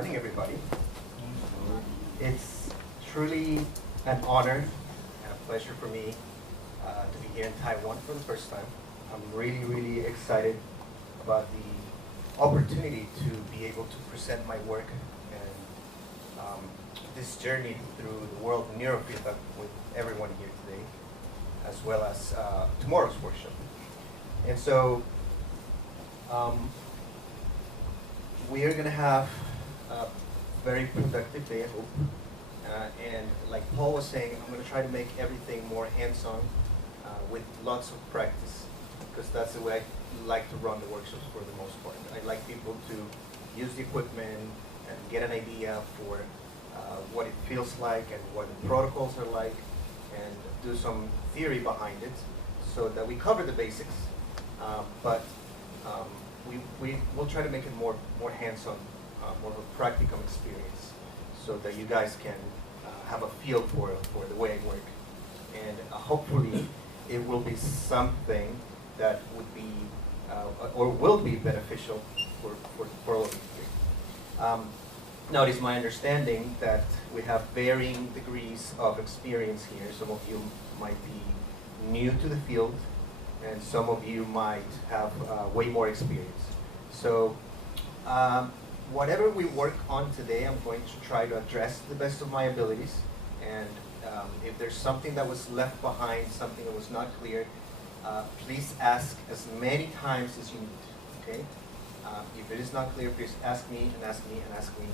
morning, everybody. It's truly an honor and a pleasure for me to be here in Taiwan for the first time. I'm really, really excited about the opportunity to be able to present my work and this journey through the world of neurofeedback with everyone here today, as well as tomorrow's workshop. And so we are going to have a very productive day, I hope. And like Paul was saying, I'm going to try to make everything more hands-on with lots of practice, because that's the way I like to run the workshops for the most part. I like people to use the equipment and get an idea for what it feels like and what the protocols are like, and do some theory behind it so that we cover the basics, but we'll try to make it more hands-on, more of a practical experience, so that you guys can have a feel for the way I work. And hopefully it will be something that would be, or will be beneficial for all of you. Now, it is my understanding that we have varying degrees of experience here. Some of you might be new to the field, and some of you might have way more experience. So whatever we work on today, I'm going to try to address to the best of my abilities. And if there's something that was left behind, something that was not clear, please ask as many times as you need, okay? If it is not clear, please ask me and ask me and ask me,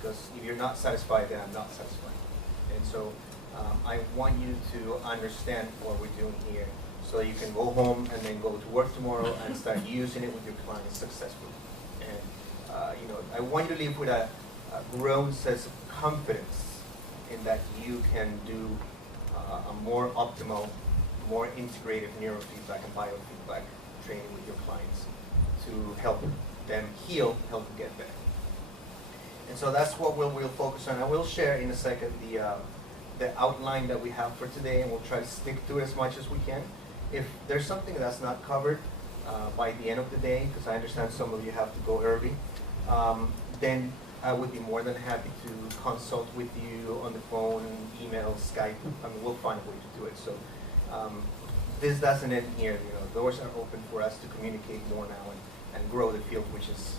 because if you're not satisfied, then I'm not satisfied. And so I want you to understand what we're doing here, so you can go home and then go to work tomorrow and start using it with your clients successfully. And you know, I want you to live with a grown sense of confidence in that you can do a more optimal, more integrative neurofeedback and biofeedback training with your clients to help them heal, help them get better. And so that's what we'll focus on. I will share in a second the outline that we have for today, and we'll try to stick to it as much as we can. If there's something that's not covered by the end of the day, because I understand some of you have to go early, then I would be more than happy to consult with you on the phone, email, Skype. I mean, we'll find a way to do it. So this doesn't end here. You know, doors are open for us to communicate more now and grow the field, which is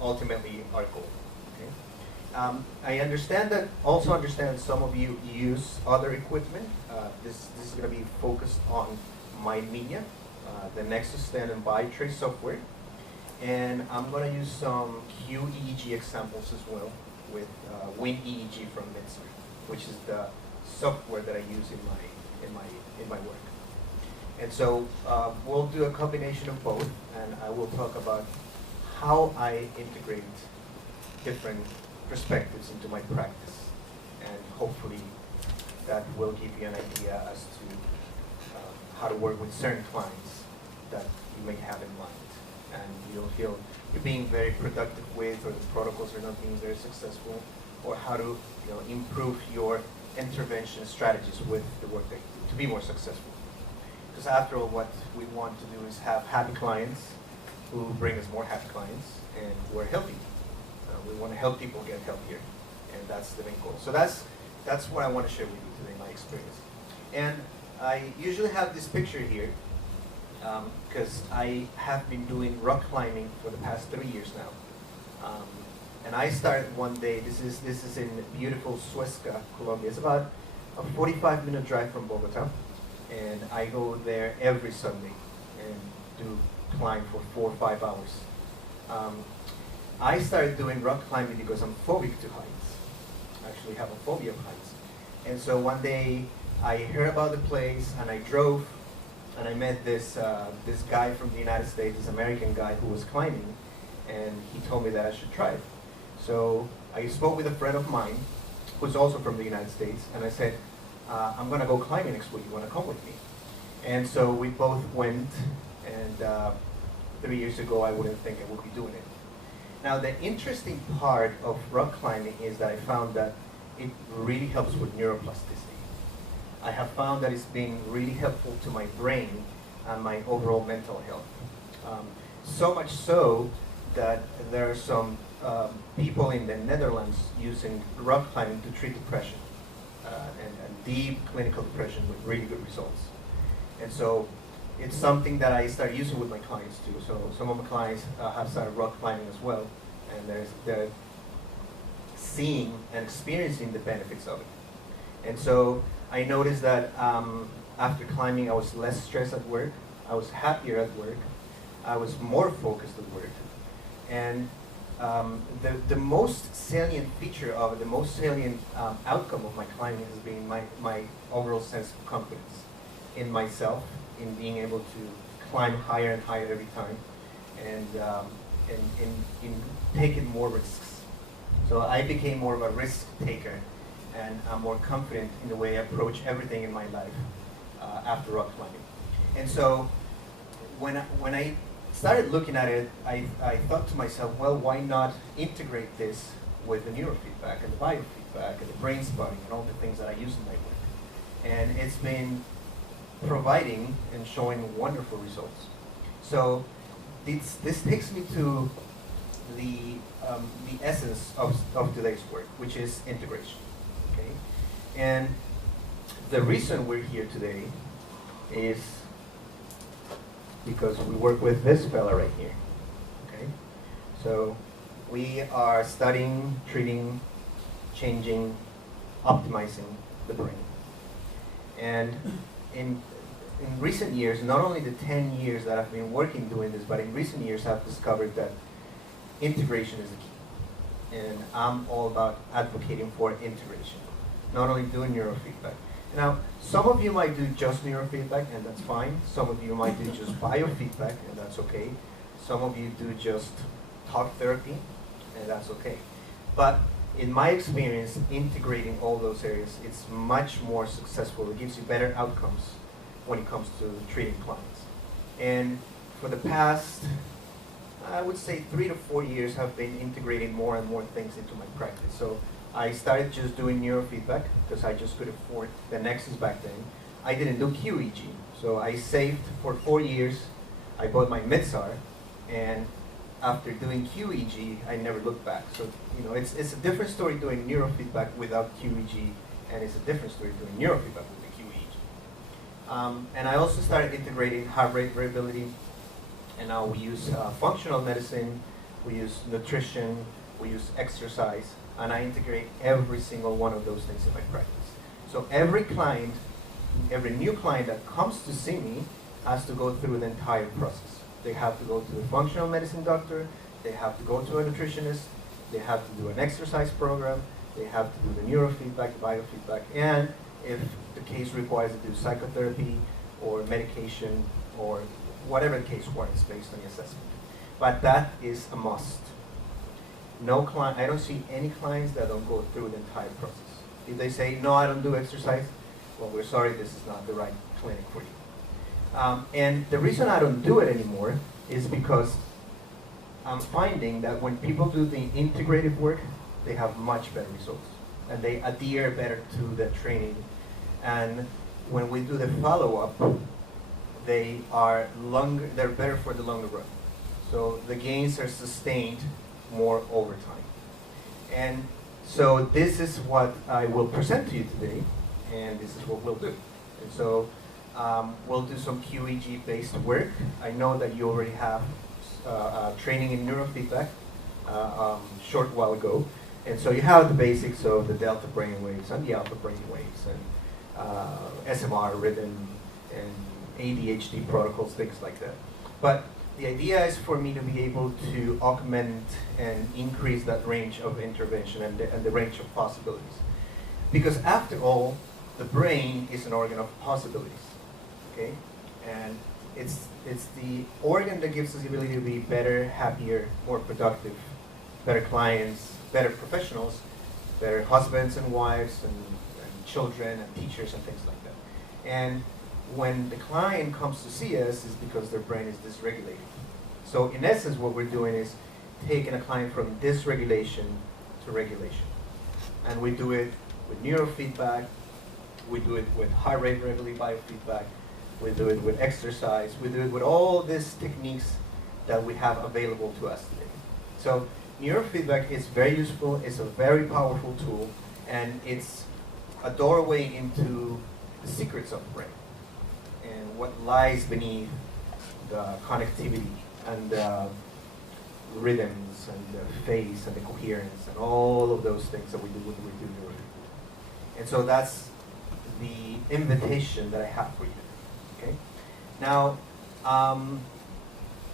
ultimately our goal. Okay? I understand that. Also understand that some of you use other equipment. This is going to be focused on my media, the Nexus 10 and BioTrace software. And I'm going to use some qEEG examples as well with WinEEG from Mitzer, which is the software that I use in my work. And so we'll do a combination of both, and I will talk about how I integrate different perspectives into my practice, and hopefully that will give you an idea as to how to work with certain clients that you may have in mind, and you'll feel you're being very productive with, or the protocols are not being very successful, or how to improve your intervention strategies with the work that you do to be more successful. Because after all, what we want to do is have happy clients who bring us more happy clients, and who are healthy. We want to help people get healthier, and that's the main goal. So that's what I want to share with you today, my experience. And I usually have this picture here because I have been doing rock climbing for the past 3 years now. And I started one day. This is in beautiful Suezca, Colombia. It's about a 45-minute drive from Bogota, and I go there every Sunday and do climb for 4 or 5 hours. I started doing rock climbing because I'm phobic to heights. I actually have a phobia of heights. And so one day I heard about the place, and I drove, and I met this guy from the United States, this American guy who was climbing, and he told me that I should try it. So I spoke with a friend of mine who's also from the United States, and I said, I'm going to go climbing next week. You want to come with me? And so we both went, and 3 years ago I wouldn't think I would be doing it. Now, the interesting part of rock climbing is that I found that it really helps with neuroplasticity. I have found that it's been really helpful to my brain and my overall mental health. So much so that there are some people in the Netherlands using rock climbing to treat depression and deep clinical depression with really good results. And so it's something that I started using with my clients too. So some of my clients have started rock climbing as well, and they're seeing and experiencing the benefits of it. And so I noticed that after climbing, I was less stressed at work, I was happier at work, I was more focused at work. And the most salient feature of it, the most salient outcome of my climbing has been my overall sense of confidence in myself, in being able to climb higher and higher every time, and in taking more risks. So I became more of a risk taker, and I'm more confident in the way I approach everything in my life after rock climbing. And so when I started looking at it, I thought to myself, well, why not integrate this with the neurofeedback and the biofeedback and the brain spotting and all the things that I use in my work. And it's been providing and showing wonderful results. So this takes me to the essence of today's work, which is integration. Okay? And the reason we're here today is because we work with this fella right here. Okay? So we are studying, treating, changing, optimizing the brain. And in recent years, not only the 10 years that I've been working doing this, but in recent years I've discovered that integration is the key. And I'm all about advocating for integration, not only doing neurofeedback. Now, some of you might do just neurofeedback, and that's fine. Some of you might do just biofeedback, and that's okay. Some of you do just talk therapy, and that's okay. But in my experience, integrating all those areas, it's much more successful. It gives you better outcomes when it comes to treating clients. And for the past, I would say 3 to 4 years, I've been integrating more and more things into my practice. So I started just doing neurofeedback because I just could afford the Nexus back then. I didn't do qEEG. So I saved for 4 years. I bought my MedSAR, and after doing qEEG, I never looked back. So it's a different story doing neurofeedback without qEEG, and it's a different story doing neurofeedback with the qEEG. And I also started integrating heart rate variability, and now we use functional medicine, we use nutrition, we use exercise, and I integrate every single one of those things in my practice. So every client, every new client that comes to see me has to go through the entire process. They have to go to the functional medicine doctor, they have to go to a nutritionist, they have to do an exercise program, they have to do the neurofeedback, the biofeedback, and if the case requires to do psychotherapy or medication or whatever the case warrants based on the assessment. But that is a must. No client, I don't see any clients that don't go through the entire process. If they say, no, I don't do exercise, well, we're sorry, this is not the right clinic for you. And the reason I don't do it anymore is because I'm finding that when people do the integrative work, they have much better results. And they adhere better to the training. And when we do the follow-up, they're better for the longer run. So the gains are sustained more over time. And so this is what I will present to you today, and this is what we'll do. And so we'll do some qEEG based work. I know that you already have training in neurofeedback short while ago, and so you have the basics of the delta brain waves and the alpha brain waves and SMR rhythm and ADHD protocols, things like that. But the idea is for me to be able to augment and increase that range of intervention and the range of possibilities. Because after all, the brain is an organ of possibilities, okay? And it's the organ that gives us the ability to be better, happier, more productive, better clients, better professionals, better husbands and wives and children and teachers and things like that. And when the client comes to see us is because their brain is dysregulated. So in essence, what we're doing is taking a client from dysregulation to regulation. And we do it with neurofeedback, we do it with heart rate variability biofeedback, we do it with exercise, we do it with all these techniques that we have available to us today. So neurofeedback is very useful, it's a very powerful tool, and it's a doorway into the secrets of the brain and what lies beneath the connectivity and the rhythms and the phase and the coherence and all of those things that we do when we do neurofeedback. And so that's the invitation that I have for you. Okay. Now,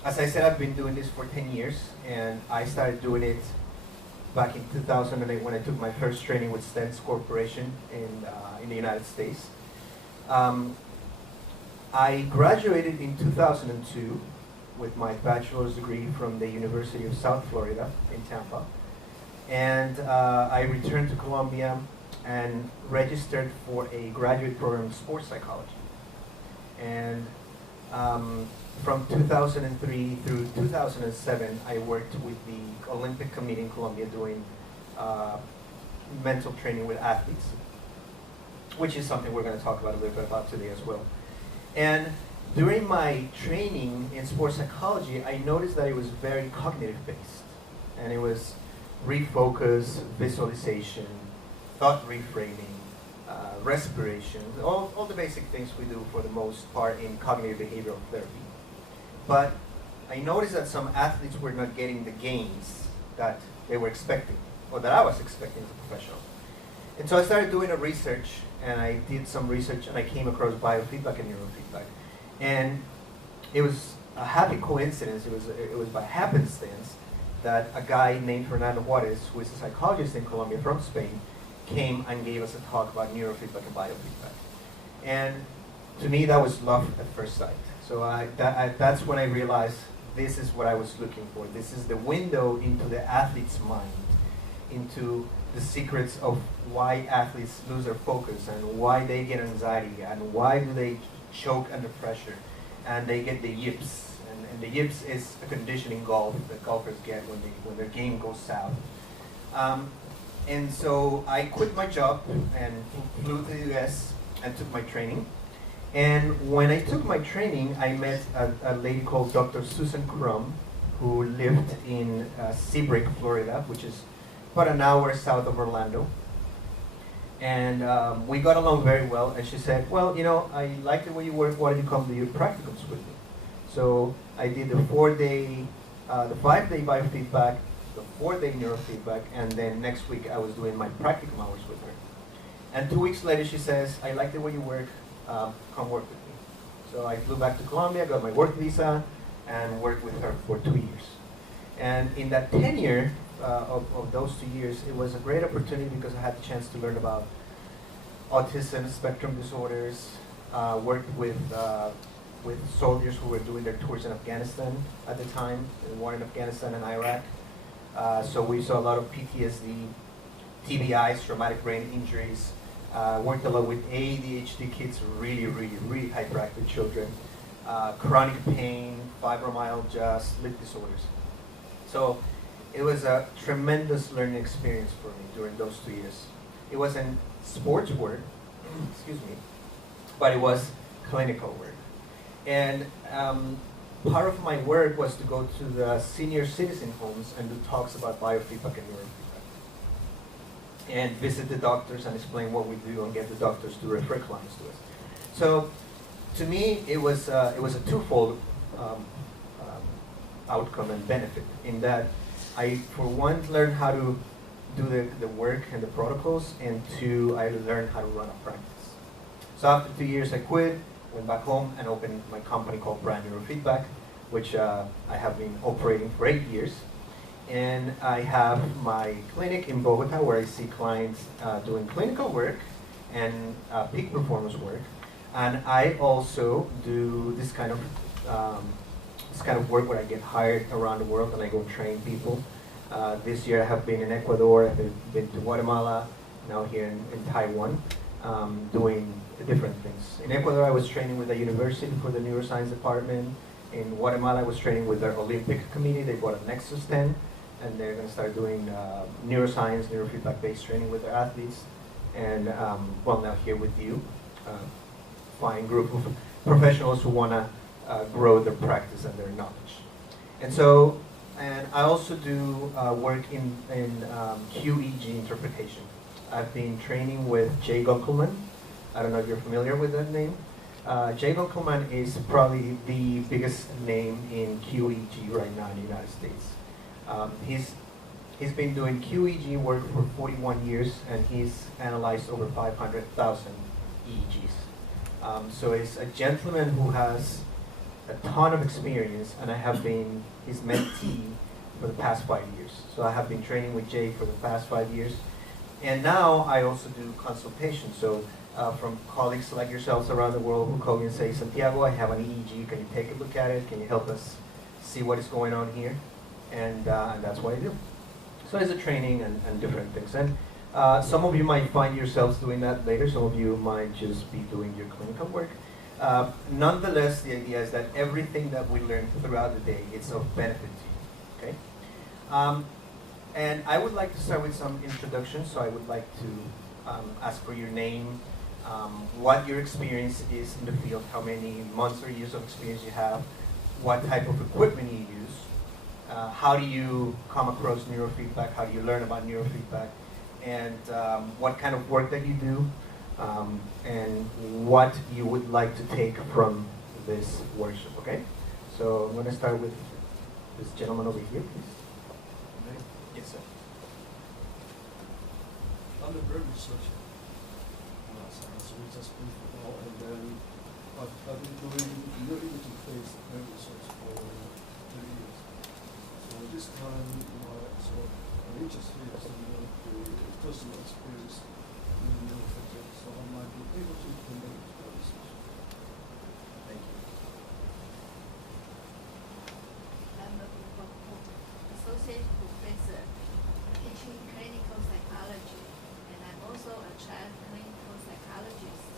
as I said, I've been doing this for 10 years, and I started doing it back in 2008 when I took my first training with Stents Corporation in the United States. I graduated in 2002 with my bachelor's degree from the University of South Florida in Tampa, and I returned to Colombia and registered for a graduate program in sports psychology. And from 2003 through 2007, I worked with the Olympic Committee in Colombia doing mental training with athletes, which is something we're going to talk about a little bit about today as well. And during my training in sports psychology, I noticed that it was very cognitive based, and it was refocus, visualization, thought reframing, respiration, all the basic things we do for the most part in cognitive behavioral therapy. But I noticed that some athletes were not getting the gains that they were expecting, or that I was expecting as a professional. And so I started doing a research, and I did some research, and I came across biofeedback and neurofeedback. And it was a happy coincidence, it was by happenstance that a guy named Fernando Juarez, who is a psychologist in Colombia from Spain, came and gave us a talk about neurofeedback and biofeedback. And to me, that was love at first sight. So that's when I realized this is what I was looking for. This is the window into the athlete's mind, into the secrets of why athletes lose their focus and why they get anxiety and why do they choke under pressure and they get the yips. And the yips is a condition in golf that golfers get when their game goes south. And so I quit my job and flew to the US and took my training. And when I took my training, I met a lady called Dr. Susan Crum, who lived in Seabrook, Florida, which is about an hour south of Orlando. And we got along very well, and she said, well, you know, I like the way you work, why don't you come to your practicums with me? So I did the 5-day biofeedback, the 4-day neurofeedback, and then next week I was doing my practicum hours with her. And 2 weeks later she says, I like the way you work, come work with me. So I flew back to Colombia, got my work visa, and worked with her for 2 years. And in that tenure of those 2 years, it was a great opportunity because I had the chance to learn about autism spectrum disorders, worked with soldiers who were doing their tours in Afghanistan at the time, the war in Afghanistan and Iraq. So we saw a lot of PTSD, TBIs, traumatic brain injuries, worked a lot with ADHD kids, really hyperactive children, chronic pain, fibromyalgia, sleep disorders. So it was a tremendous learning experience for me during those 2 years. It wasn't sports work, excuse me, but it was clinical work. And part of my work was to go to the senior citizen homes and do talks about biofeedback and neurofeedback, and visit the doctors and explain what we do and get the doctors to refer clients to us. So to me, it was a twofold outcome and benefit in that I, for one, learned how to do the work and the protocols, and two, I learned how to run a practice. So after 2 years, I quit, went back home, and opened my company called Brand Neurofeedback, which I have been operating for 8 years. And I have my clinic in Bogota where I see clients doing clinical work and peak performance work. And I also do this kind of work where I get hired around the world and I go train people. This year I have been in Ecuador, I've been to Guatemala, now here in Taiwan, doing different things. In Ecuador I was training with the university for the neuroscience department. In Guatemala I was training with their Olympic committee. They bought a Nexus 10 and they're going to start doing neuroscience, neurofeedback based training with their athletes. And well, now here with you, fine group of professionals who want to grow their practice and their knowledge. And so And I also do work in qEEG interpretation. I've been training with Jay Gunkelman. I don't know if you're familiar with that name. Jay Gunkelman is probably the biggest name in qEEG right now in the United States. He's been doing qEEG work for 41 years, and he's analyzed over 500,000 EEGs. So he's a gentleman who has a ton of experience, and I have been his mentee for the past 5 years. So I have been training with Jay for the past 5 years. And now I also do consultation. So from colleagues like yourselves around the world who call me and say, Santiago, I have an EEG, can you take a look at it? Can you help us see what is going on here? And that's what I do. So it's a training and different things. And some of you might find yourselves doing that later. Some of you might just be doing your clinical work. Nonetheless, the idea is that everything that we learn throughout the day is of benefit to you. Okay? And I would like to start with some introductions. So I would like to ask for your name, what your experience is in the field, how many months or years of experience you have, what type of equipment you use, how do you come across neurofeedback, how do you learn about neurofeedback, and what kind of work that you do, and what you would like to take from this workshop, okay? So I'm going to start with this gentleman over here, please. Yes, sir. I'm a brain researcher. Science research principal, and then I've been doing neuroimaging based brain research for 2 years. So this time, so I'm interested in the personal experience in neurofeedback, so I might be able to implement it for research. Thank you. I'm a associate professor teaching clinical psychology, and I'm also a child clinical psychologist.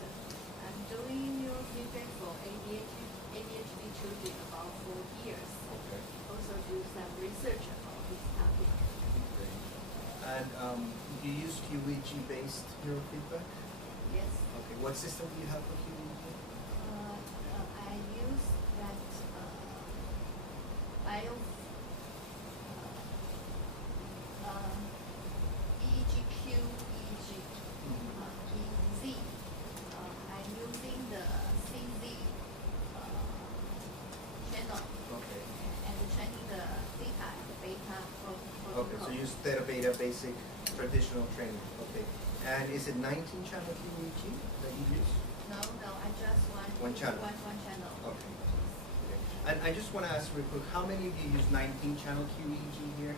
I'm doing neurofeedback for ADHD children about 4 years. Okay. Also do some research about this topic. Okay. And you use qEEG-based neurofeedback? Yes. Okay. What system do you have for qEEG? I use that bio EEG. I'm using the CZ channel Okay. and training the theta and the beta protocol. Okay, so you use theta beta basic traditional training. Okay. And is it 19 channel qEEG that you use? No, I just want One channel. One channel. Okay. Okay. And I just want to ask real quick, how many of you use 19 channel qEEG here?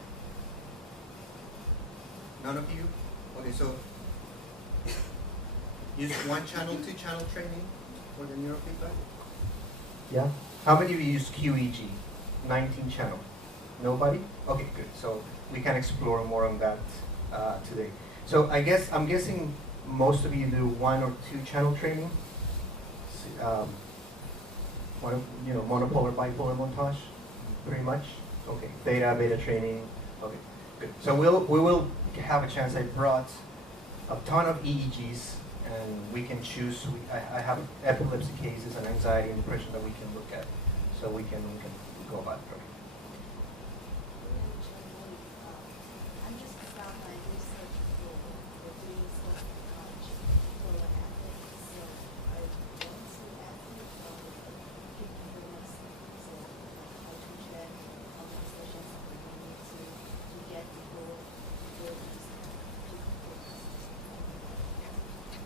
None of you? Okay, so use 1 channel, 2 channel training for the neurofeedback? Yeah. How many of you use qEEG? 19 channel. Nobody? Okay, good. So we can explore more on that today. So I'm guessing most of you do 1 or 2 channel training. Monopolar, bipolar montage, pretty much. Okay, theta, beta training. Okay, good. So we will have a chance. I brought a ton of EEGs, and we can choose. I have epilepsy cases and anxiety and depression that we can look at, so we can go about it. Okay. I'm just about my research for doing some for athletes. So I want to athlete keeping the lesson. So how to train how many sessions we need to get before these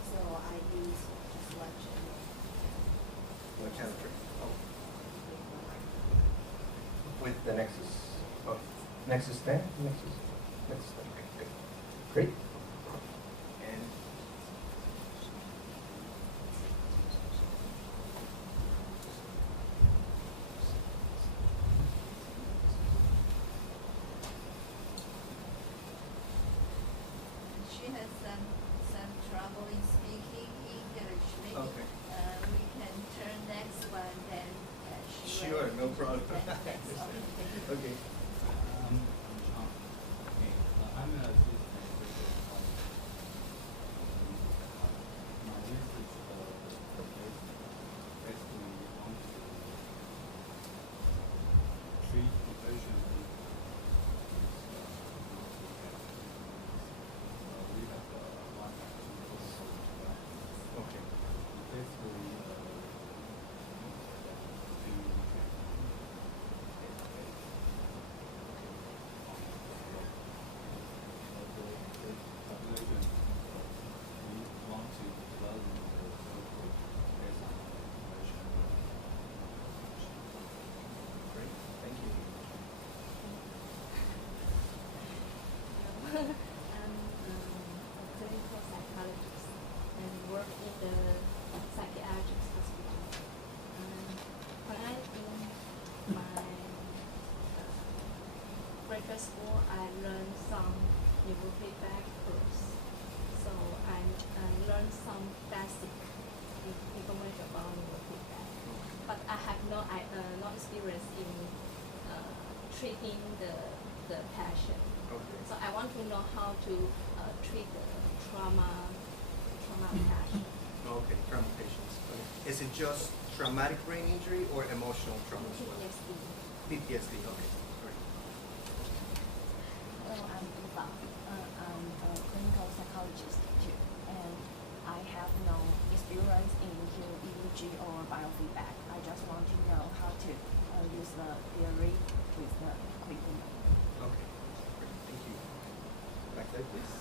So I use just one channel. What channel training? Oh. With the Nexus. Oh, Nexus 10? Nexus 10. Okay, good. Great. And She has some trouble in speaking English. Maybe Okay. We can turn next one, then she Sure, will no problem. Thanks. Okay, thank you. okay. I'm John. Okay, I'm an assistant professor of my research basically on to treat depression neurofeedback course. So I learned some basic information about neurofeedback, but I have no experience in treating the patient. Okay. So I want to know how to treat the trauma patient. Okay, trauma patients. Okay. Is it just traumatic brain injury or emotional trauma as well? PTSD. PTSD, okay. Great. Hello, I'm Eva. I'm a clinical psychologist too, and I have no experience in qEEG or biofeedback. I just want to know how to use the theory with the equipment. Okay, great, thank you. Back there, please.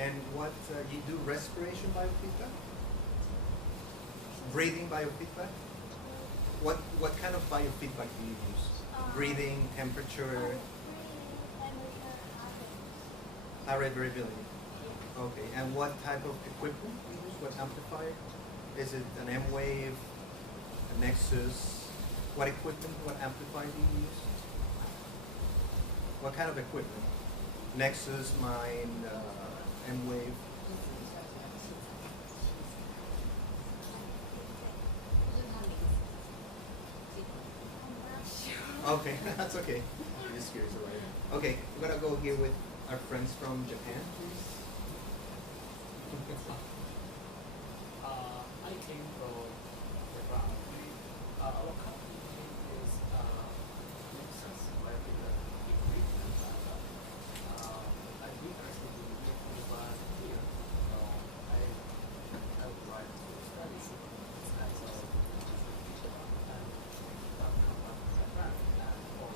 And what you do respiration biofeedback? Breathing biofeedback? What kind of biofeedback do you use? Breathing, temperature, heart rate variability. Okay, and what type of equipment do you use? What amplifier? Is it an M wave, a Nexus? What equipment, what amplifier do you use? What kind of equipment? Nexus, mine, M wave. Okay, that's okay. I'm just curious about it. Okay, we're gonna go here with our friends from Japan, please. I came from Japan. Our company is uses regular equipment. I interested in Japan here. I would like to study some kinds of and come back to Japan. And for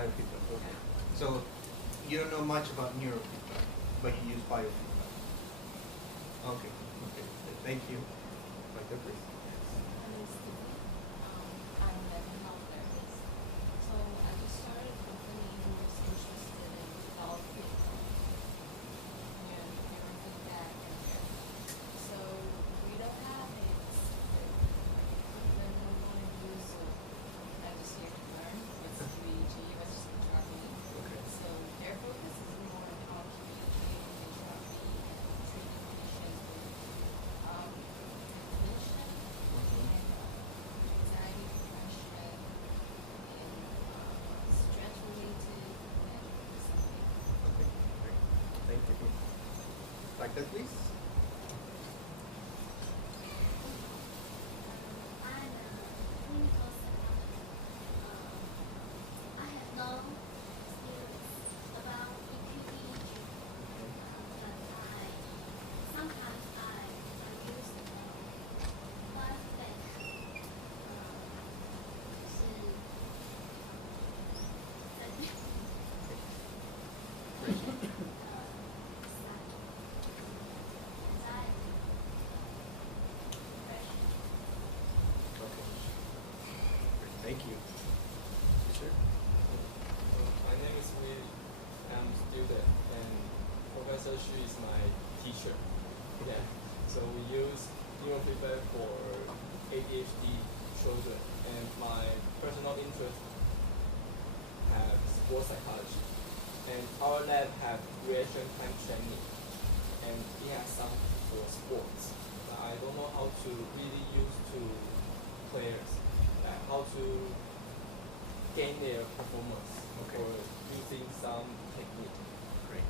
Biofeedback, okay. So you don't know much about neurofeedback, but you use biofeedback. Okay, okay. Thank you. Right there, please. My name is Tiffany. I'm a mental health therapist. So I just started a company who was interested in developing neurofeedback and therapy. So we don't have a specific equipment we want to use. So I just here to learn. It's qEEG, which is therapy. Okay. So their focus is more on how qEEG and therapy and treating patients with depression and anxiety, depression, and stress-related mental disability. Okay, great. Thank you. Like that, please. I'm a clinical psychologist. I have no experience about qEEG, but sometimes I use biofeedback. Okay. Thank you. Yes, sir. My name is Will. I'm a student, and Professor Xu is my teacher. Yeah. So we use neurofeedback for ADHD children, and my personal interest have sports psychology. And our lab have reaction time training, and it has some for sports. But I don't know how to really use to players, how to gain their performance Okay. or using some technique. Great.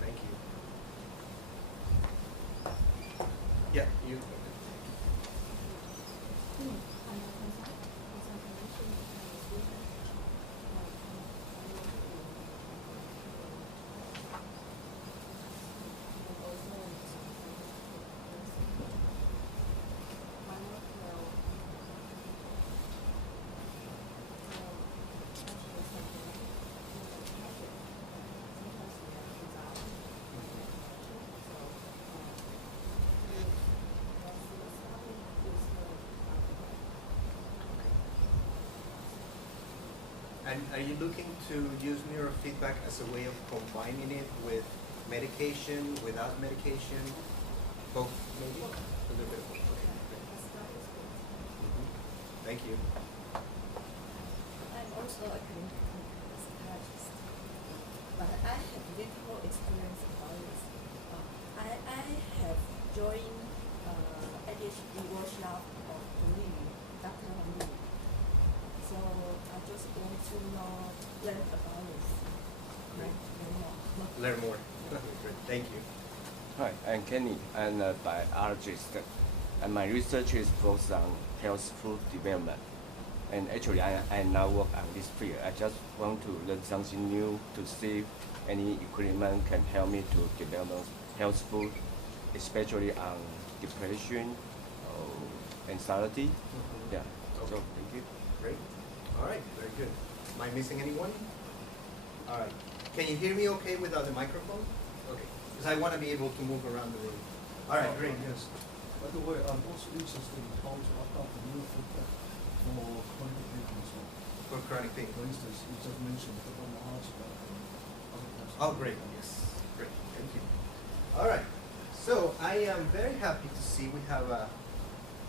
Thank you. Yeah, you. And are you looking to use neurofeedback as a way of combining it with medication, without medication? Both, maybe? A little bit of both. Okay, great. Mhm. Thank you. I'm also a clinical psychologist, but I have little experience about this. I have joined ADHD workshop of Dr. Lee. So I just want to learn about this. Great. Learn more. Learn more. Great. Thank you. Hi, I'm Kenny. I'm a biologist, and my research is focused on health food development. And actually, I now work on this field. I just want to learn something new to see if any equipment can help me to develop health food, especially on depression or anxiety. Yeah. So thank you. Great. All right. Very good. Am I missing anyone? All right. Can you hear me okay without the microphone? Okay. Because I want to be able to move around the room. All right. Great. Yes. By the way, I'm also interested in how to adopt the neurofeedback for chronic pain control. For chronic pain. For instance, you just mentioned the heart and other types of Oh, great. Yes. Great. Thank you. All right. So I am very happy to see we have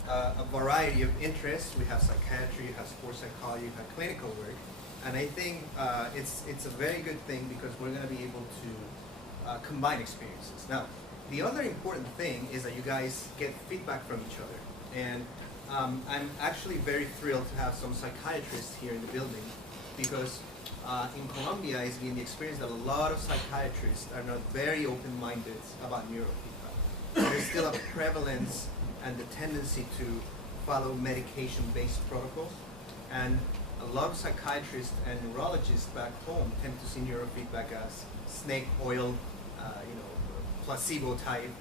a variety of interests. We have psychiatry, we have sports psychology, we have clinical work. And I think it's a very good thing because we're going to be able to combine experiences. Now, the other important thing is that you guys get feedback from each other. And I'm actually very thrilled to have some psychiatrists here in the building because in Colombia, it's been the experience that a lot of psychiatrists are not very open-minded about neurofeedback. There's still a prevalence and the tendency to follow medication-based protocols. And a lot of psychiatrists and neurologists back home tend to see neurofeedback as snake oil, placebo-type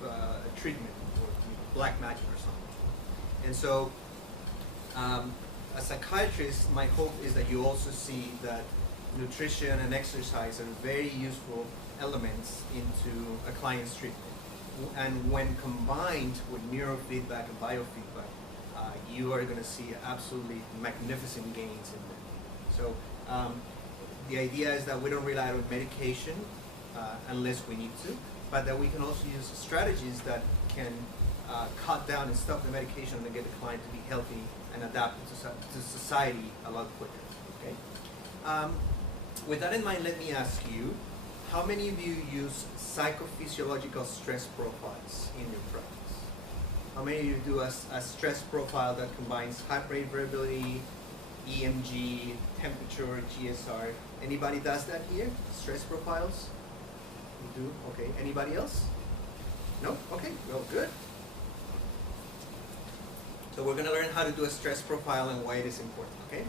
treatment or black magic or something. And so, as psychiatrists, my hope is that you also see that nutrition and exercise are very useful elements into a client's treatment. And when combined with neurofeedback and biofeedback, you are going to see absolutely magnificent gains in them. So the idea is that we don't rely on medication unless we need to, but that we can also use strategies that can cut down and stop the medication and get the client to be healthy and adapt to society a lot quicker. Okay. With that in mind, let me ask you, how many of you use psychophysiological stress profiles in your practice? How many of you do a stress profile that combines heart rate variability, EMG, temperature, GSR? Anybody does that here? Stress profiles? You do? Okay. Anybody else? No? Okay. Well, good. So we're going to learn how to do a stress profile and why it is important. Okay?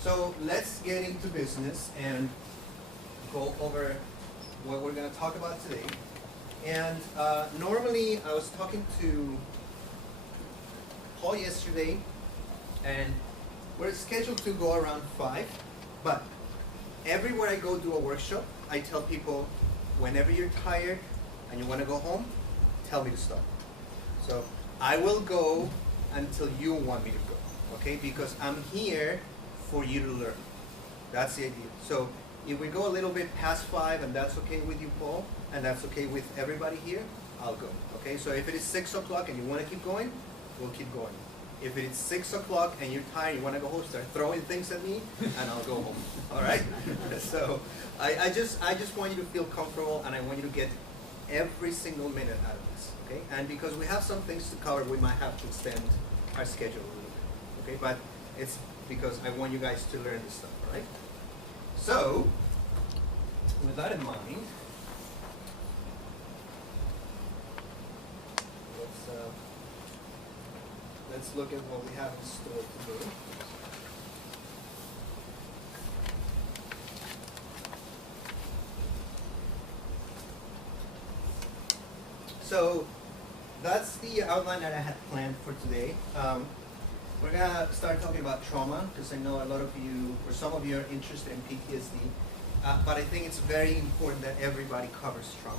So let's get into business and go over what we're going to talk about today. And normally I was talking to Paul yesterday, and we're scheduled to go around 5, but everywhere I go do a workshop, I tell people, whenever you're tired and you want to go home, tell me to stop. So I will go until you want me to go, okay? Because I'm here for you to learn. That's the idea. So if we go a little bit past 5, and that's okay with you, Paul, and that's okay with everybody here, I'll go, okay? So if it is 6 o'clock and you want to keep going, we'll keep going. If it's 6 o'clock and you're tired, you want to go home, start throwing things at me, and I'll go home. All right? So I just want you to feel comfortable, and I want you to get every single minute out of this. Okay? And because we have some things to cover, we might have to extend our schedule a little bit. Okay? But it's because I want you guys to learn this stuff. All right? So with that in mind, let's look at what we have in store today. So that's the outline that I had planned for today. We're gonna start talking about trauma, because I know a lot of you, or some of you, are interested in PTSD. But I think it's very important that everybody covers trauma.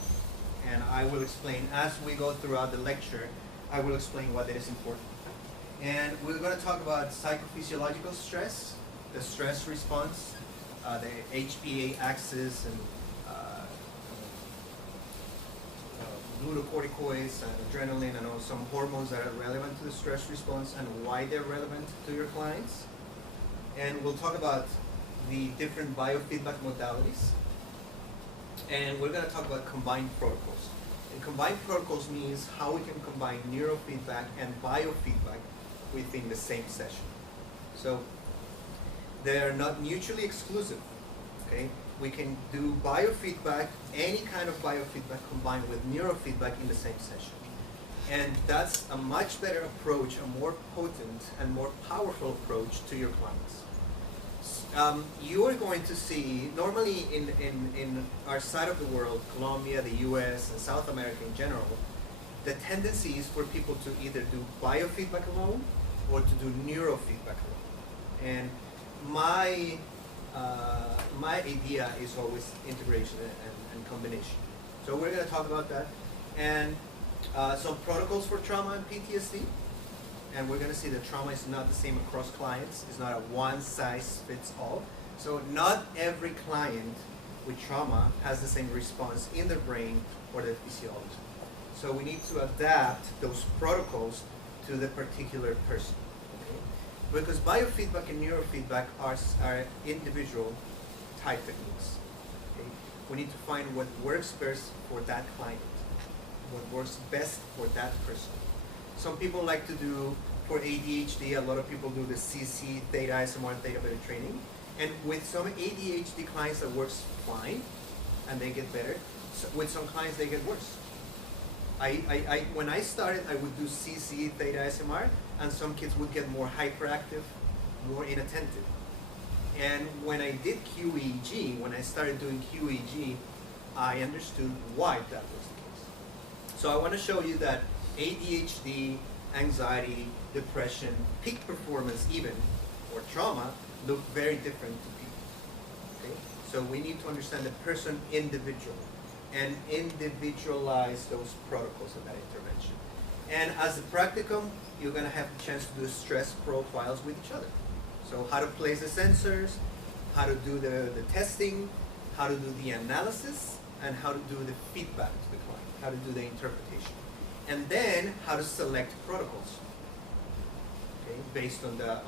And I will explain, as we go throughout the lecture, I will explain what is important. And we're going to talk about psychophysiological stress, the stress response, the HPA axis, and glucocorticoids and adrenaline, and also some hormones that are relevant to the stress response and why they're relevant to your clients. And we'll talk about the different biofeedback modalities. And we're going to talk about combined protocols. And combined protocols means how we can combine neurofeedback and biofeedback within the same session. So they are not mutually exclusive. Okay? We can do biofeedback, any kind of biofeedback combined with neurofeedback in the same session. And that's a much better approach, a more potent and more powerful approach to your clients. You are going to see, normally in our side of the world, Colombia, the US, and South America in general, the tendency is for people to either do biofeedback alone or to do neurofeedback alone. And my idea is always integration and combination. So we're going to talk about that. And some protocols for trauma and PTSD. And we're going to see that trauma is not the same across clients. It's not a one-size-fits-all. So not every client with trauma has the same response in their brain or their physiology. So we need to adapt those protocols to the particular person. Okay? Because biofeedback and neurofeedback are individual type techniques. Okay? We need to find what works best for that client, what works best for that person. Some people like to do, for ADHD, a lot of people do the CC, theta SMR, theta beta training. And with some ADHD clients that works fine, and they get better. So with some clients, they get worse. When I started, I would do CC, theta SMR, and some kids would get more hyperactive, more inattentive. And when I did qEEG, when I started doing qEEG, I understood why that was the case. So I want to show you that ADHD, anxiety, depression, peak performance even, or trauma, look very different to people. Okay? So we need to understand the person individually and individualize those protocols of that intervention. And as a practicum, you're going to have the chance to do stress profiles with each other. So how to place the sensors, how to do the testing, how to do the analysis, and how to do the feedback to the client, how to do the interpretation. And then how to select protocols, okay, based on the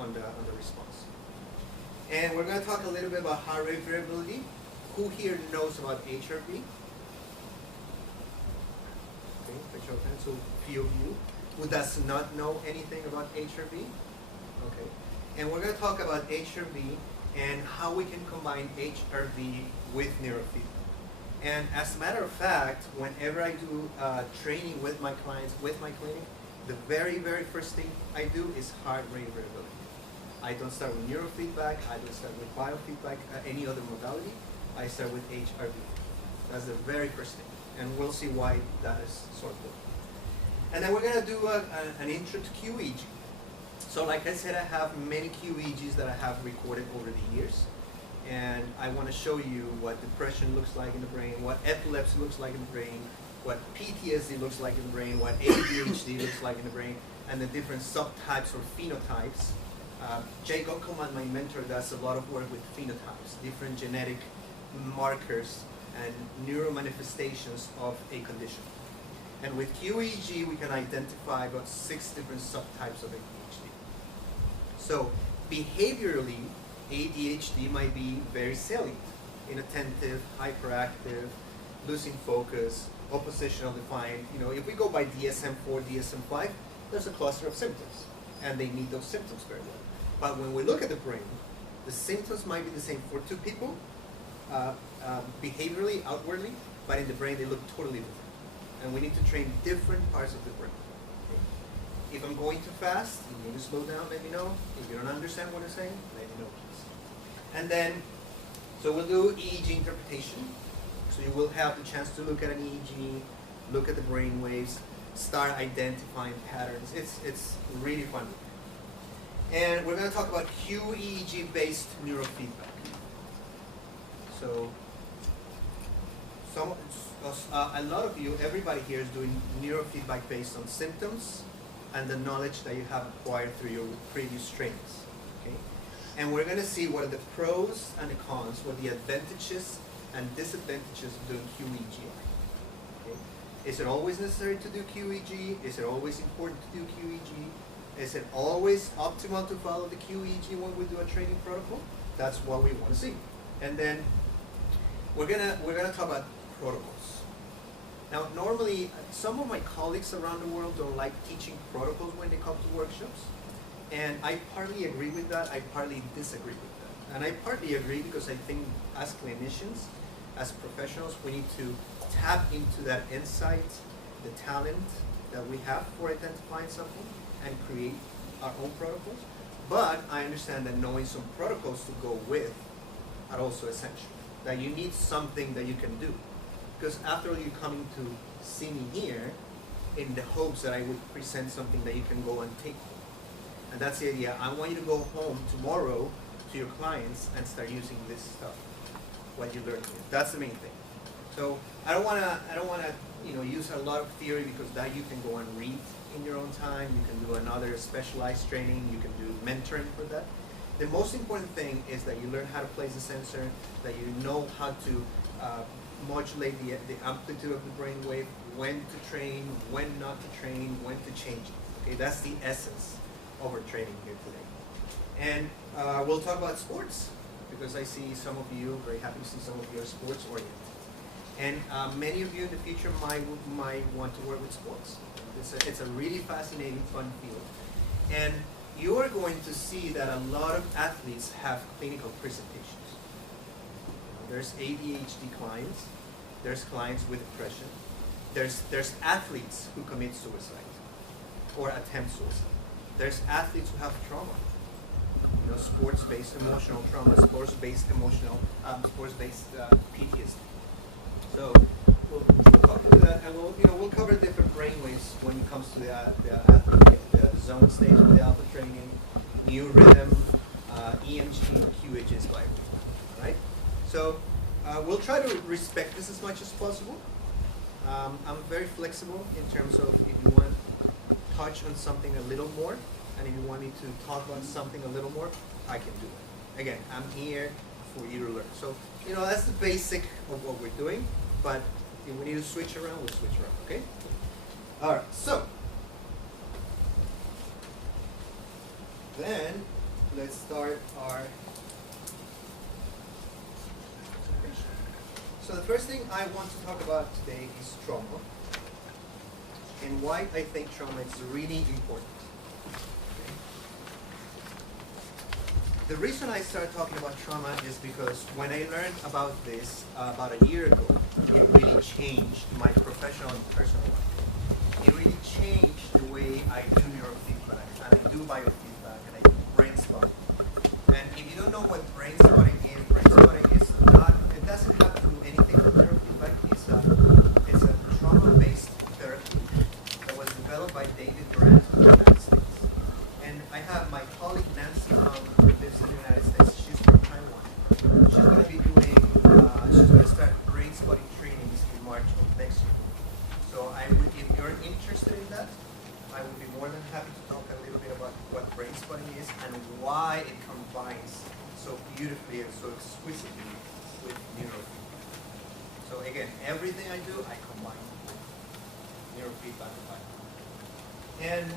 response. And we're going to talk a little bit about heart rate variability. Who here knows about HRV? Okay, put your hand. So few of you. Who does not know anything about HRV? Okay. And we're going to talk about HRV and how we can combine HRV with neurofeedback. And as a matter of fact, whenever I do training with my clients, with my clinic, the very, very first thing I do is heart rate variability. I don't start with neurofeedback, I don't start with biofeedback, any other modality. I start with HRV. That's the very first thing. And we'll see why that is so important. And then we're going to do an intro to qEEG. So like I said, I have many qEEGs that I have recorded over the years. And I want to show you what depression looks like in the brain, what epilepsy looks like in the brain, what PTSD looks like in the brain, what ADHD looks like in the brain, and the different subtypes or phenotypes. Jay Gockelman, my mentor, does a lot of work with phenotypes, different genetic markers and neuromanifestations of a condition. And with qEEG, we can identify about 6 different subtypes of ADHD. So behaviorally, ADHD might be very salient, inattentive, hyperactive, losing focus, oppositional defiant. You know, if we go by DSM-4, DSM-5, there's a cluster of symptoms, and they meet those symptoms very well. But when we look at the brain, the symptoms might be the same for 2 people, behaviorally, outwardly, but in the brain they look totally different. And we need to train different parts of the brain. Okay? If I'm going too fast, you need to slow down, let me know. If you don't understand what I'm saying, let me know, please. And then, so we'll do EEG interpretation. So you will have the chance to look at an EEG, look at the brain waves, start identifying patterns. It's really fun. And we're going to talk about qEEG-based neurofeedback. So, a lot of you, everybody here is doing neurofeedback based on symptoms and the knowledge that you have acquired through your previous trainings. Okay? And we're going to see what are the pros and the cons, what the advantages and disadvantages of doing qEEG are. Okay? Is it always necessary to do qEEG? Is it always important to do qEEG? Is it always optimal to follow the qEEG when we do a training protocol? That's what we want to see. And then we're gonna talk about protocols. Now, normally, some of my colleagues around the world don't like teaching protocols when they come to workshops. And I partly agree with that, I partly disagree with that. And I partly agree because I think as clinicians, as professionals, we need to tap into that insight, the talent that we have for identifying something and create our own protocols. But I understand that knowing some protocols to go with are also essential. That you need something that you can do. Because after all, you're coming to see me here in the hopes that I would present something that you can go and take home. And that's the idea. I want you to go home tomorrow to your clients and start using this stuff, what you learned here. That's the main thing. So I don't wanna use a lot of theory because that you can go and read in your own time. You can do another specialized training. You can do mentoring for that. The most important thing is that you learn how to place the sensor, that you know how to modulate the amplitude of the brain wave, when to train, when not to train, when to change it. Okay, that's the essence of our training here today. And we'll talk about sports, because I see some of you, very happy to see some of you are sports oriented. And many of you in the future might want to work with sports. It's a really fascinating, fun field. And you are going to see that a lot of athletes have clinical presentations. There's ADHD clients, there's clients with depression, there's athletes who commit suicide or attempt suicide. There's athletes who have trauma, sports-based emotional trauma, sports-based PTSD. So we'll cover that, and we'll cover different brainwaves when it comes to the athlete, the zone stage of the alpha training, new rhythm, EMG, QEEG is by right? So we'll try to respect this as much as possible. I'm very flexible in terms of if you want to touch on something a little more, and if you want me to talk about something a little more, I can do it. Again, I'm here for you to learn. So, that's the basic of what we're doing, but if we need to switch around, we'll switch around, okay? All right, so then let's start our presentation. So the first thing I want to talk about today is trauma, and why I think trauma is really important. Okay? The reason I started talking about trauma is because when I learned about this about a year ago, it really changed my professional and personal life. It really changed the way I do neurofeedback, and I do biofeedback, and I do brain spotting. And if you don't know what brain spotting is not, it doesn't have to do anything with neurofeedback. It's a trauma-based therapy that was developed by David Brand in the United States. And I have my colleague Nancy who lives in the United States. She's from Taiwan. She's going to be doing, she's going to start brain spotting trainings in March of next year. So if you're interested in that, I would be more than happy to talk a little bit about what brain spotting is and why it combines so beautifully and so exquisitely with neurofeedback. So again, everything I do, I combine with neurofeedback and biofeedback. And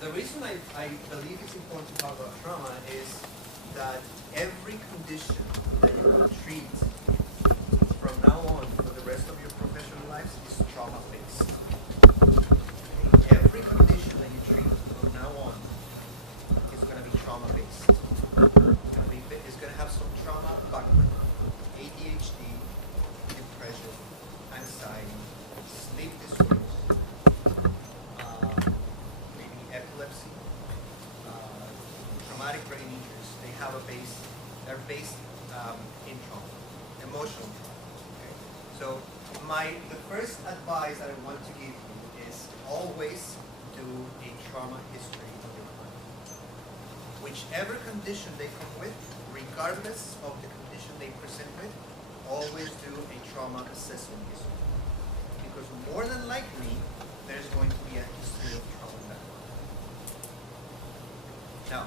the reason I believe it's important to talk about trauma is that every condition that you will treat from now on for the rest of your professional lives is trauma-based. Every condition that you treat from now on is going to be trauma-based. It's going to have some trauma background. ADHD, depression, anxiety, sleep disorders, maybe epilepsy, traumatic brain injuries. They have a base. They're based in trauma, emotional trauma. Okay? So the first advice that I want to give you is always do a trauma history of your client. Whichever condition they come with, regardless of the condition they present with, always do a trauma assessment history. Because more than likely, there's going to be a history of trauma background. Now,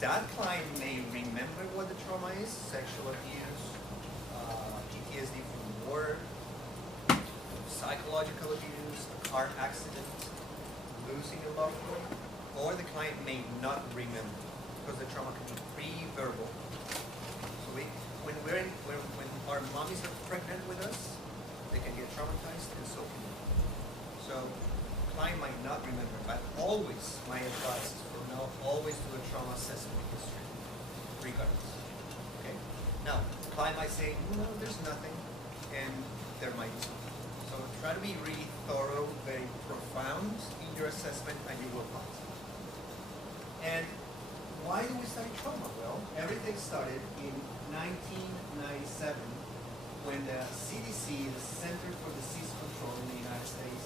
that client may remember what the trauma is, sexual abuse, PTSD from war, psychological abuse, a car accident, losing a loved one, or the client may not remember because the trauma can be pre-verbal. So when our mommies are pregnant with us, they can get traumatized, and so can we. So the client might not remember, but always, my advice is for now, always do a trauma assessment history, regardless. Okay? Now, the client might say, no, there's nothing, and there might be something. So try to be really thorough, very profound in your assessment, and you will find something. And why do we study trauma? Well, everything started in 1997 when the CDC, the Center for Disease Control in the United States,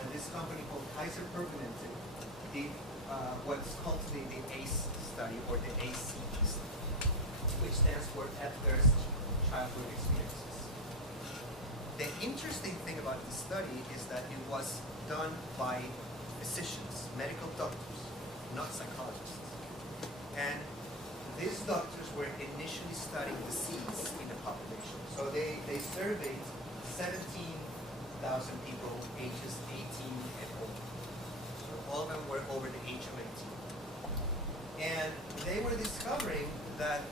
and this company called Kaiser Permanente did what's called today the ACE study, or the ACE study, which stands for Adverse Childhood Experiences. The interesting thing about the study is that it was done by physicians, medical doctors, not psychologists. And these doctors were initially studying disease in the population. So they surveyed 17,000 people ages 18 and older. So all of them were over the age of 18. And they were discovering that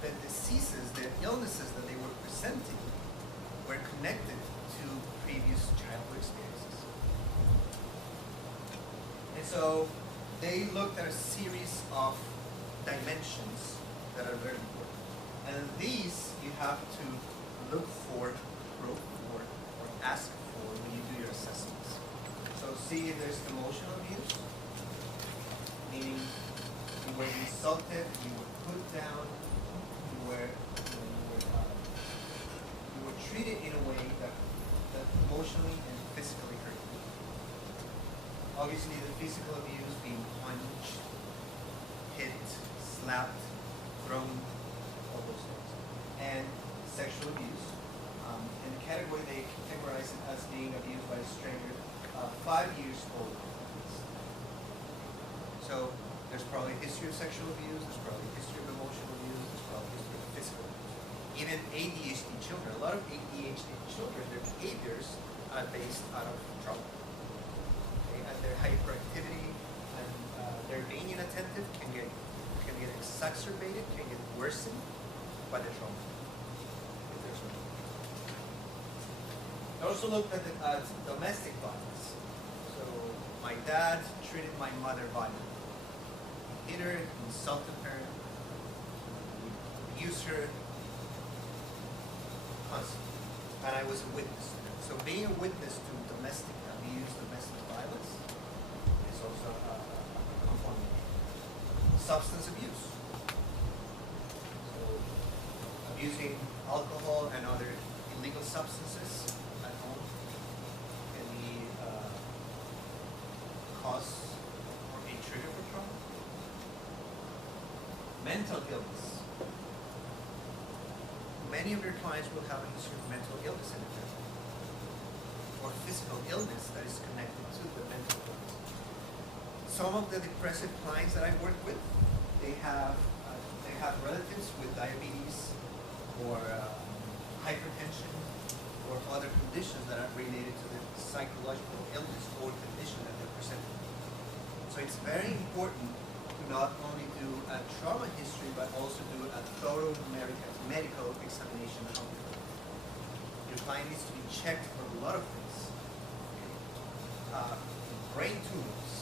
the diseases, the illnesses that they were presenting were connected to previous childhood experiences. And so they looked at a series of dimensions that are very important. And these you have to look for, probe for, or ask for when you do your assessments. So see if there's emotional abuse, meaning you were insulted, you were put down, you were treated in a way that emotionally and physically hurt you. Obviously the physical abuse being punched, hit, slapped, thrown, all those things. And sexual abuse. In the category, they categorize it as being abused by a stranger 5 years old. So there's probably a history of sexual abuse, there's probably a history of emotional abuse, there's probably a history of physical abuse. Even ADHD children, a lot of ADHD children, their behaviors are based out of trauma. Okay? And their hyperactivity and their being inattentive can get exacerbated, can get worsened by the trauma. I also looked at domestic violence. So my dad treated my mother violently. He hit her, he insulted her, he abused her constantly. And I was a witness to that. So being a witness to domestic abuse, domestic violence is also a component. Substance abuse. So abusing alcohol and other illegal substances at home can be cause or a trigger for trauma. Mental illness. Many of your clients will have a history of mental illness in the family, or physical illness that is connected to the mental illness. Some of the depressive clients that I work with, they have relatives with diabetes or hypertension or other conditions that are related to the psychological illness or condition that they're presenting. So it's very important to not only do a trauma history, but also do a thorough medical examination of the client. Your client needs to be checked for a lot of things. Brain tumors,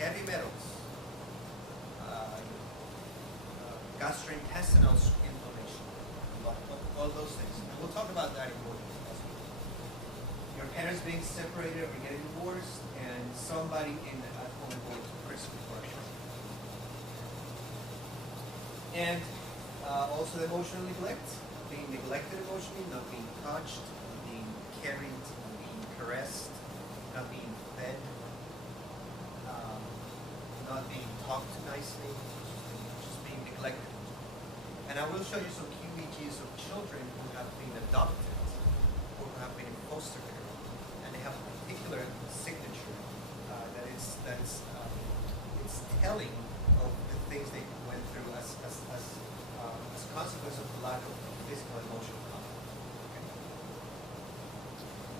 heavy metals, gastrointestinal inflammation, all those things. And we'll talk about that in more detail. Your parents being separated or getting divorced, and somebody at home going to prison for a crime. And also the emotional neglect, being neglected emotionally, not being touched, not being carried, not being caressed, not being fed, not being talked to nicely, just being neglected. And I will show you some qEEGs of children who have been adopted or who have been in foster care, and they have a particular signature it's telling of the things they went through as a consequence of the lack of physical and emotional contact. Okay?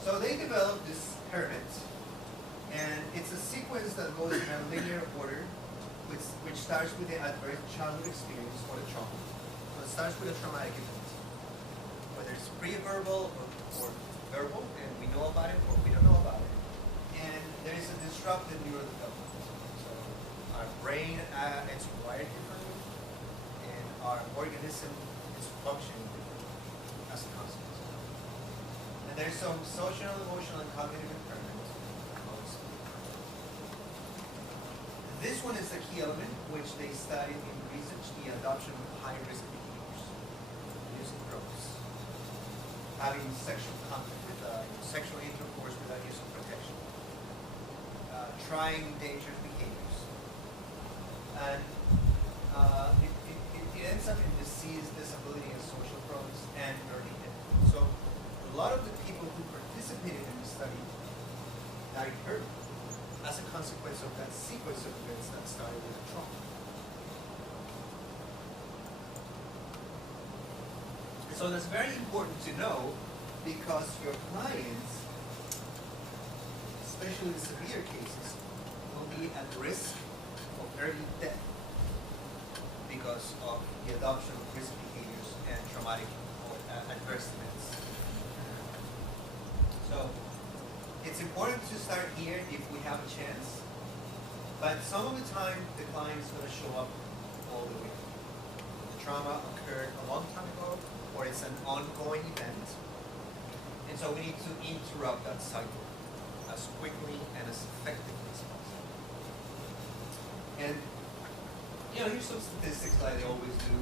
So they developed this pyramid, and it's a sequence that goes in a linear order, which starts with the adverse childhood experience or the trauma. So it starts with a traumatic event, whether it's pre-verbal or verbal, and we know about it or we don't know about it. And there is a disrupted neurodevelopment. So our brain is wired differently, and our organism is functioning differently as a consequence. And there's some social, emotional, and cognitive impairment. This one is the key element which they studied in research, the adoption of high-risk behaviors, using drugs, having sexual contact with sexual intercourse without use of protection, trying dangerous behaviors, and it ends up in disease, disability, and social problems, and learning impact. So a lot of the people who participated in the study died early as a consequence of that sequence of events that started with a trauma. So that's very important to know, because your clients, especially in severe cases, will be at risk of early death because of the adoption of risk behaviors and traumatic or adverse events. So it's important to start here if we have a chance, but some of the time the client is going to show up all the way. The trauma occurred a long time ago, or it's an ongoing event, and so we need to interrupt that cycle as quickly and as effectively as possible. And here's some statistics like they always do.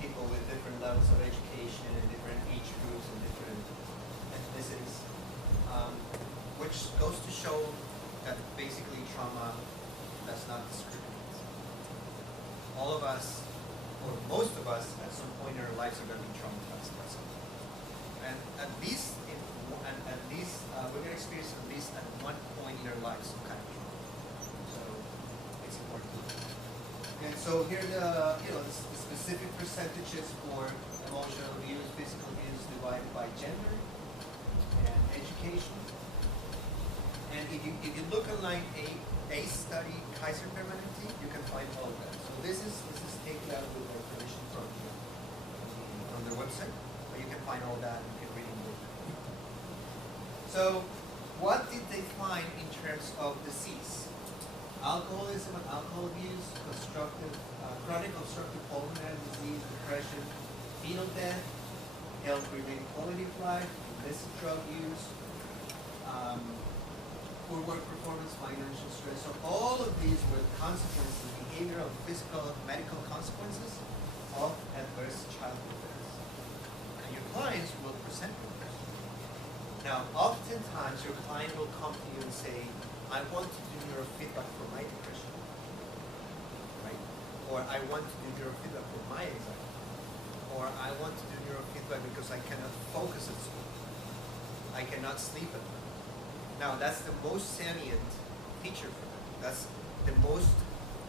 People with different levels of education and different age groups and different ethnicities. Which goes to show that basically trauma does not discriminate. All of us, or most of us, at some point in our lives are going to be traumatized by something. and at least we're going to experience at least at one point in our lives some kind of trauma. So it's important. And so here are the specific percentages for emotional abuse, physical abuse divided by gender and education. And if you look online, a study, Kaiser Permanente, you can find all of that. So this is taken out with their permission from their website, but you can find all that and you can read in book. So what did they find in terms of disease? Alcoholism and alcohol abuse, chronic obstructive pulmonary disease, depression, fetal death, health-related quality of life, illicit drug use, poor work performance, financial stress. So all of these were consequences, behavioral, physical, medical consequences of adverse childhood events. And your clients will present with this. Now, oftentimes your client will come to you and say, I want to do neurofeedback for my depression, right? Or I want to do neurofeedback for my anxiety. Or I want to do neurofeedback because I cannot focus at school. I cannot sleep at night. Now, that's the most salient feature for them. That's the most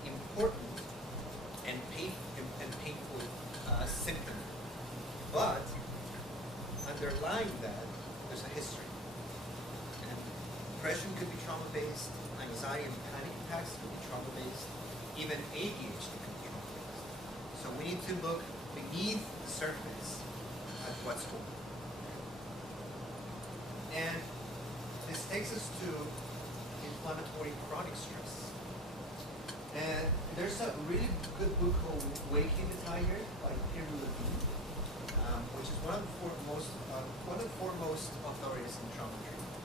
important and painful symptom. But underlying that, there's a history. And depression could be trauma-based, anxiety and panic attacks could be trauma-based, even ADHD could be trauma-based. So we need to look beneath the surface at what's going on. And this takes us to inflammatory chronic stress. And there's a really good book called Waking the Tiger by Peter Levine, which is one of the foremost authorities in trauma treatment.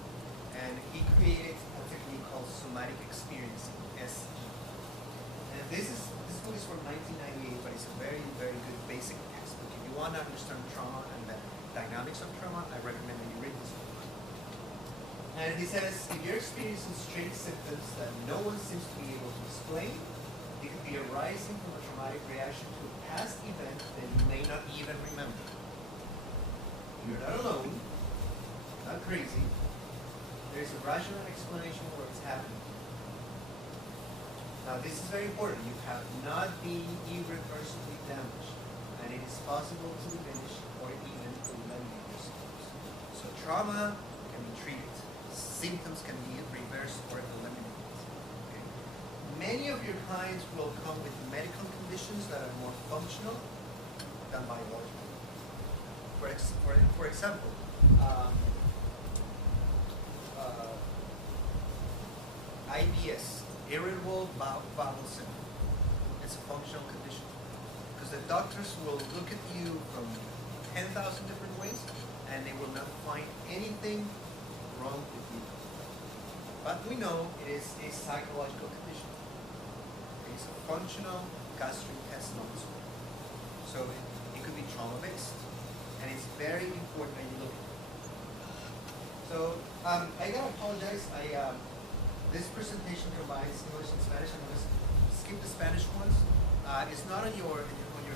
And he created a technique called somatic experiencing, SE. And this book is from 1998, but it's a very, very good basic textbook. If you want to understand trauma and the dynamics of trauma, I recommend that you read this book. And he says, if you're experiencing strange symptoms that no one seems to be able to explain, it could be arising from a traumatic reaction to a past event that you may not even remember. You're not alone, not crazy. There's a rational explanation for what's happening. Now this is very important. You have not been irreversibly damaged, and it is possible to diminish or even eliminate your symptoms. So trauma can be treated. Symptoms can be reversed or eliminated. Okay? Many of your clients will come with medical conditions that are more functional than biological. For example, IBS, irritable bowel syndrome. It's a functional condition because the doctors will look at you from 10,000 different ways and they will not find anything wrong with you. But we know it is a psychological condition. It's a functional gastrointestinal disorder. So it could be trauma-based. And it's very important that you look at it. So I gotta apologize. This presentation combines English and Spanish. I'm gonna skip the Spanish ones. It's not on your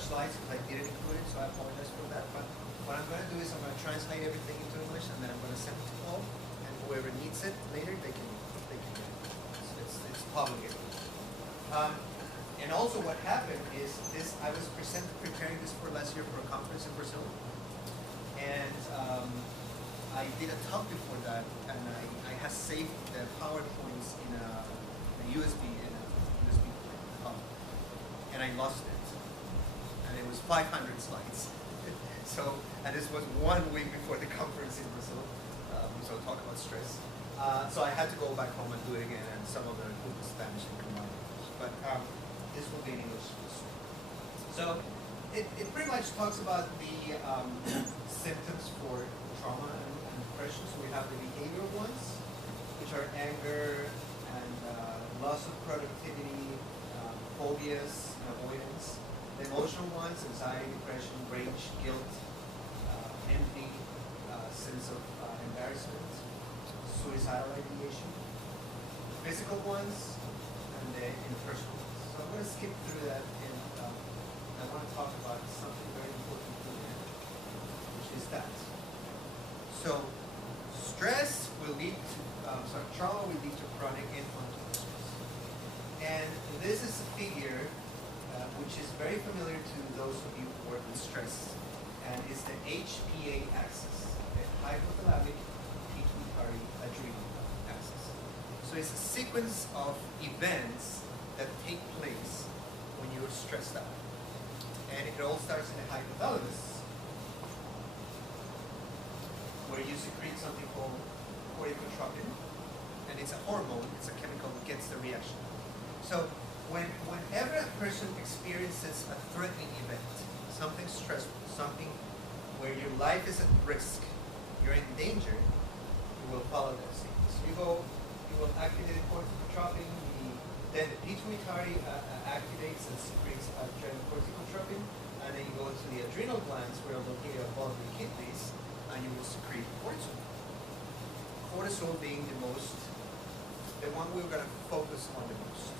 slides because I didn't include it, so I apologize for that. But what I'm gonna do is I'm gonna translate everything into English and then I'm gonna send it to all. And whoever needs it later, they can get it. It's public. And also what happened is this, I was preparing this for last year for a conference in Brazil. And I did a talk before that, and I had saved the PowerPoints in a USB hub, and I lost it. And it was 500 slides. So, and this was 1 week before the conference in Brazil. So talk about stress. So I had to go back home and do it again, and some of them include Spanish and combined English. But this will be in English. So it pretty much talks about the symptoms for trauma and depression. So we have the behavioral ones, which are anger and loss of productivity, phobias, and avoidance. The emotional ones, anxiety, depression, rage, guilt, envy, sense of embarrassment, suicidal ideation. Physical ones, and the interpersonal ones. So I'm going to skip through that, and I want to talk about something very important to learn, which is that So stress will lead to, trauma will lead to chronic inflammatory stress. And this is a figure which is very familiar to those of you who work with stress, and it's the HPA axis, the hypothalamic pituitary adrenal axis. So it's a sequence of events that take place when you're stressed out. And it all starts in the hypothalamus, where you secrete something called corticotropin, and it's a hormone, it's a chemical that gets the reaction. So whenever a person experiences a threatening event, something stressful, something where your life is at risk, you're in danger, you will follow that sequence. You will activate the corticotropin, then the pituitary activates and secretes adrenocorticotropin, and then you go to the adrenal glands where are located above the kidneys, and you will secrete cortisol. Cortisol being the one we're going to focus on the most.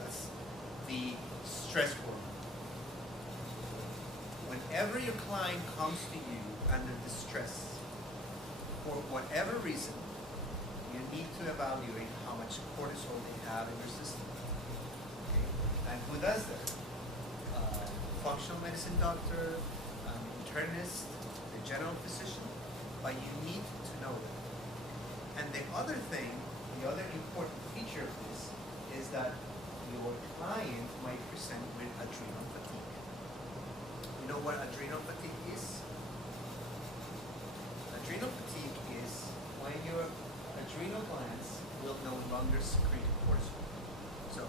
That's the stress hormone. Whenever your client comes to you under distress, for whatever reason, you need to evaluate how much cortisol they have in their system. Okay? And who does that? Functional medicine doctor, internist, the general physician, but you need to know that. And the other thing, the other important feature of this is that your client might present with adrenal fatigue. You know what adrenal fatigue is? Adrenal fatigue is when your adrenal glands will no longer secrete cortisol. So,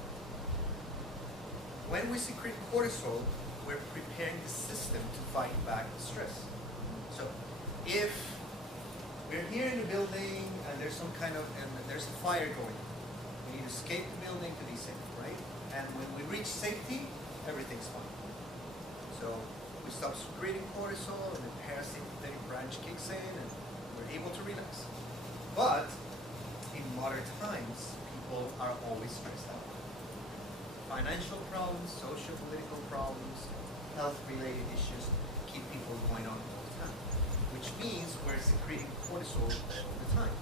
when we secrete cortisol, we're preparing the system to fight back the stress. So, if we're here in the building and there's there's a fire going on, we need to escape the building to be safe, right? And when we reach safety, everything's fine. So, we stop secreting cortisol and the parasympathetic branch kicks in and we're able to relax. But in modern times, people are always stressed out. Financial problems, socio-political problems, health-related issues keep people going on all the time, which means we're secreting cortisol all the time,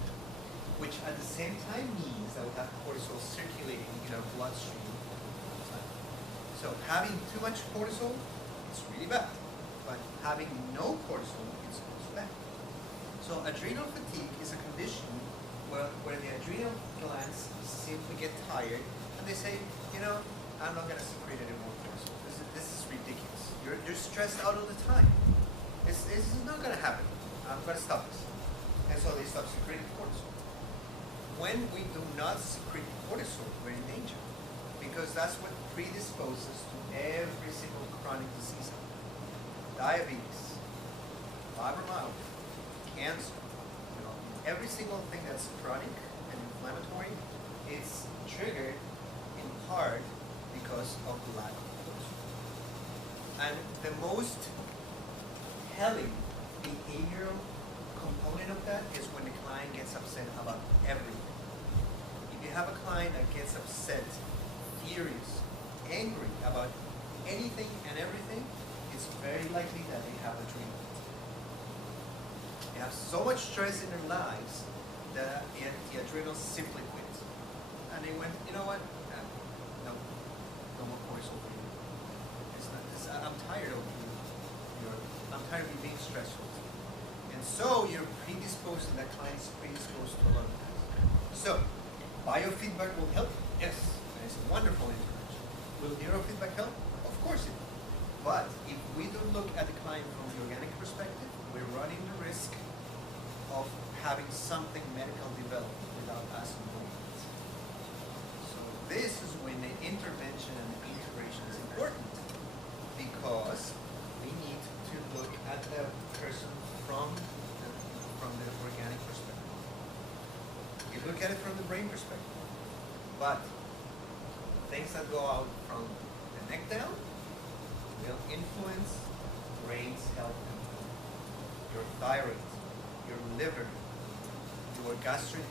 which at the same time means that we have cortisol circulating in our bloodstream all the time. So having too much cortisol is really bad, but having no cortisol is also bad. So adrenal fatigue is a condition where the adrenal glands simply get tired and they say, I'm not going to secrete any more cortisol. This is ridiculous. You're stressed out all the time. This is not going to happen. I'm going to stop this. And so they stop secreting cortisol. When we do not secrete cortisol, we're in danger, because that's what predisposes to every single chronic disease. Diabetes, fibromyalgia, cancer, every single thing that's chronic and inflammatory is triggered in part because of the lack of cortisol. And the most telling behavioral component of that is when the client gets upset about everything. If you have a client that gets upset, furious, angry about anything and everything, it's very likely that they have adrenal fatigue. They have so much stress in their lives that the adrenals simply quit. And they went, you know what? No more cortisol for you. I'm tired of I'm tired of you being stressful. And so you're predisposed, and that client's predisposed to a lot of things. So, biofeedback will help? Yes. And it's a wonderful intervention. Will neurofeedback help? Of course it will. But if we don't look at the client from the organic perspective, we're running the risk of having something medical develop without us knowing it. So this is when the intervention and the integration is important, because we need to look at the person from the organic perspective. You look at it from the brain perspective, but things that go out from the neck down will influence brain's health and health. Your thyroid, your liver, your gastric